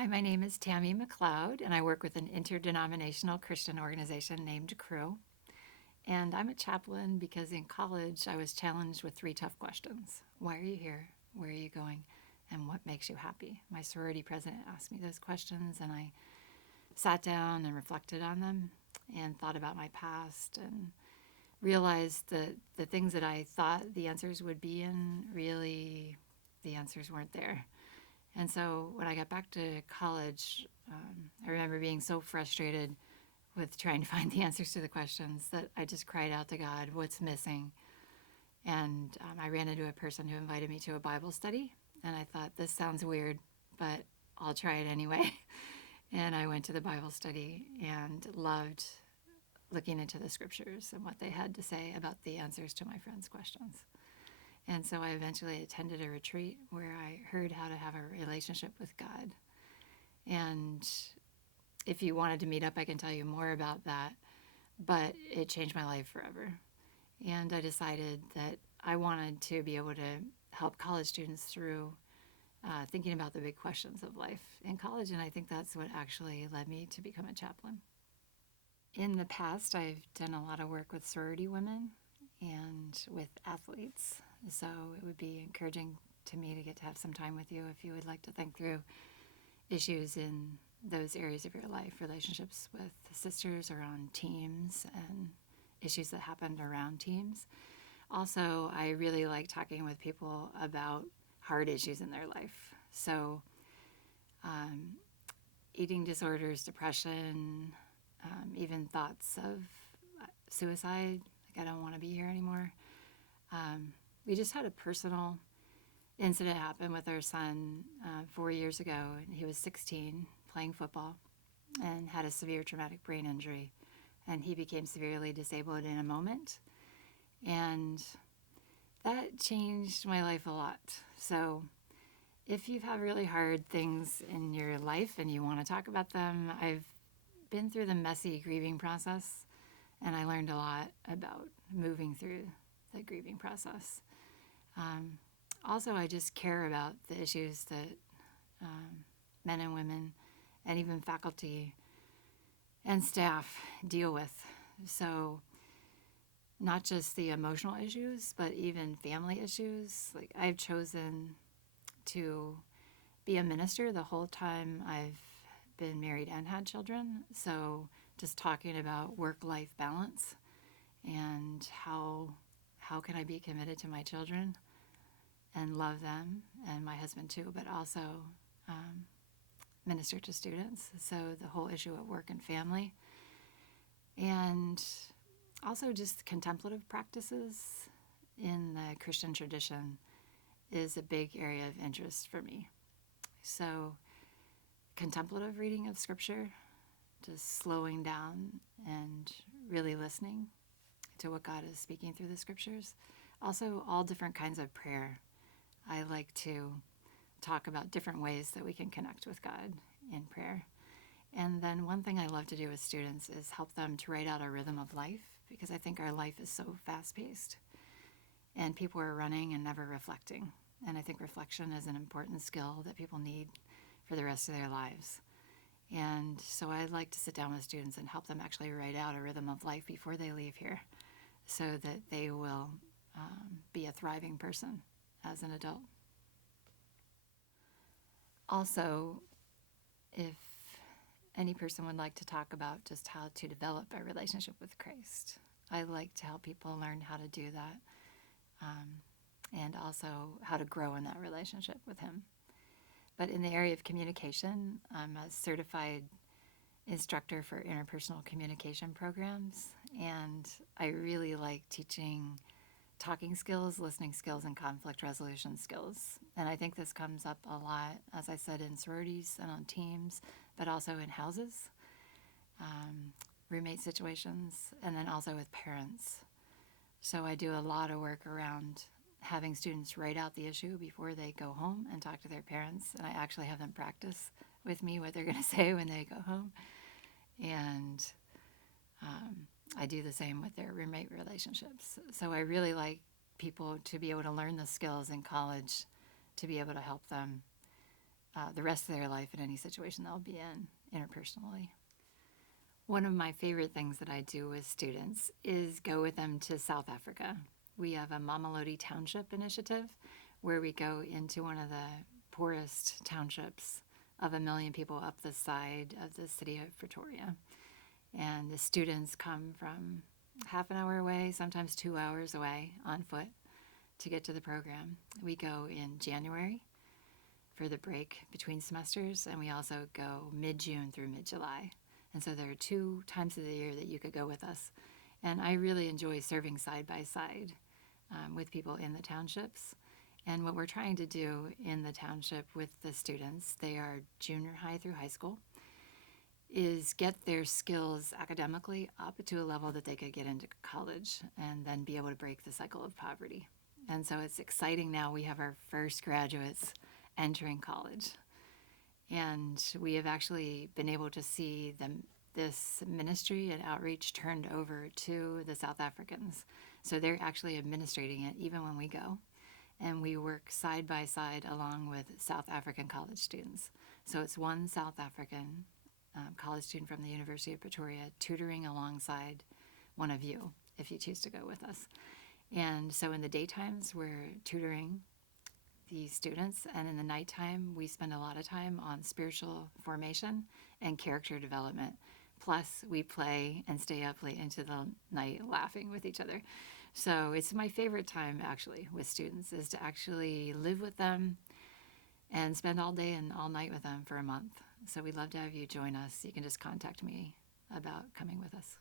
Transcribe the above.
Hi, my name is Tammy McLeod, and I work with an interdenominational Christian organization named Crew. And I'm a chaplain because in college I was challenged with three tough questions. Why are you here? Where are you going? And what makes you happy? My sorority president asked me those questions, and I sat down and reflected on them and thought about my past and realized that the things that I thought the answers would be in, really, the answers weren't there. And so when I got back to college, I remember being so frustrated with trying to find the answers to the questions that I just cried out to God, what's missing? And I ran into a person who invited me to a Bible study. And I thought, this sounds weird, but I'll try it anyway. And I went to the Bible study and loved looking into the scriptures and what they had to say about the answers to my friends' questions. And so I eventually attended a retreat where I heard how to have a relationship with God. And if you wanted to meet up, I can tell you more about that. But it changed my life forever. And I decided that I wanted to be able to help college students through thinking about the big questions of life in college. And I think that's what actually led me to become a chaplain. In the past, I've done a lot of work with sorority women and with athletes. So it would be encouraging to me to get to have some time with you if you would like to think through issues in those areas of your life, relationships with sisters or on teams, and issues that happened around teams. Also, I really like talking with people about hard issues in their life. So, um, eating disorders, depression, even thoughts of suicide, like I don't want to be here anymore. We just had a personal incident happen with our son 4 years ago. And he was 16 playing football and had a severe traumatic brain injury. And he became severely disabled in a moment. And that changed my life a lot. So if you've had really hard things in your life and you want to talk about them, I've been through the messy grieving process, and I learned a lot about moving through the grieving process. Also, I just care about the issues that men and women and even faculty and staff deal with. So, not just the emotional issues, but even family issues. Like, I've chosen to be a minister the whole time I've been married and had children. So, just talking about work-life balance and how can I be committed to my children and love them and my husband too, but also minister to students. So the whole issue of work and family. And also just contemplative practices in the Christian tradition is a big area of interest for me. So contemplative reading of scripture, just slowing down and really listening to what God is speaking through the scriptures. Also, all different kinds of prayer. I like to talk about different ways that we can connect with God in prayer. And then one thing I love to do with students is help them to write out a rhythm of life, because I think our life is so fast-paced and people are running and never reflecting. And I think reflection is an important skill that people need for the rest of their lives. And so I like to sit down with students and help them actually write out a rhythm of life before they leave here so that they will be a thriving person as an adult. Also, if any person would like to talk about just how to develop a relationship with Christ, I like to help people learn how to do that, and also how to grow in that relationship with Him. But in the area of communication, I'm a certified instructor for interpersonal communication programs, and I really like teaching talking skills, listening skills, and conflict resolution skills. And I think this comes up a lot, as I said, in sororities and on teams, but also in houses, roommate situations, and then also with parents. So I do a lot of work around having students write out the issue before they go home and talk to their parents. And I actually have them practice with me what they're going to say when they go home. And I do the same with their roommate relationships. So I really like people to be able to learn the skills in college to be able to help them the rest of their life in any situation they'll be in interpersonally. One of my favorite things that I do with students is go with them to South Africa. We have a Mamelodi Township initiative where we go into one of the poorest townships of 1 million people up the side of the city of Pretoria. And the students come from half an hour away, sometimes 2 hours away on foot to get to the program. We go in January for the break between semesters, and we also go mid-June through mid-July. And so there are 2 times of the year that you could go with us. And I really enjoy serving side by side with people in the townships. And what we're trying to do in the township with the students, they are junior high through high school, is get their skills academically up to a level that they could get into college and then be able to break the cycle of poverty. And so it's exciting now. We have our first graduates entering college. And we have actually been able to see this ministry and outreach turned over to the South Africans. So they're actually administrating it even when we go. And we work side by side along with South African college students. So it's one South African college student from the University of Pretoria tutoring alongside one of you if you choose to go with us. And so in the daytimes, we're tutoring the students, and in the nighttime, we spend a lot of time on spiritual formation and character development. Plus, we play and stay up late into the night laughing with each other. So it's my favorite time, actually, with students, is to actually live with them and spend all day and all night with them for a month. So we'd love to have you join us. You can just contact me about coming with us.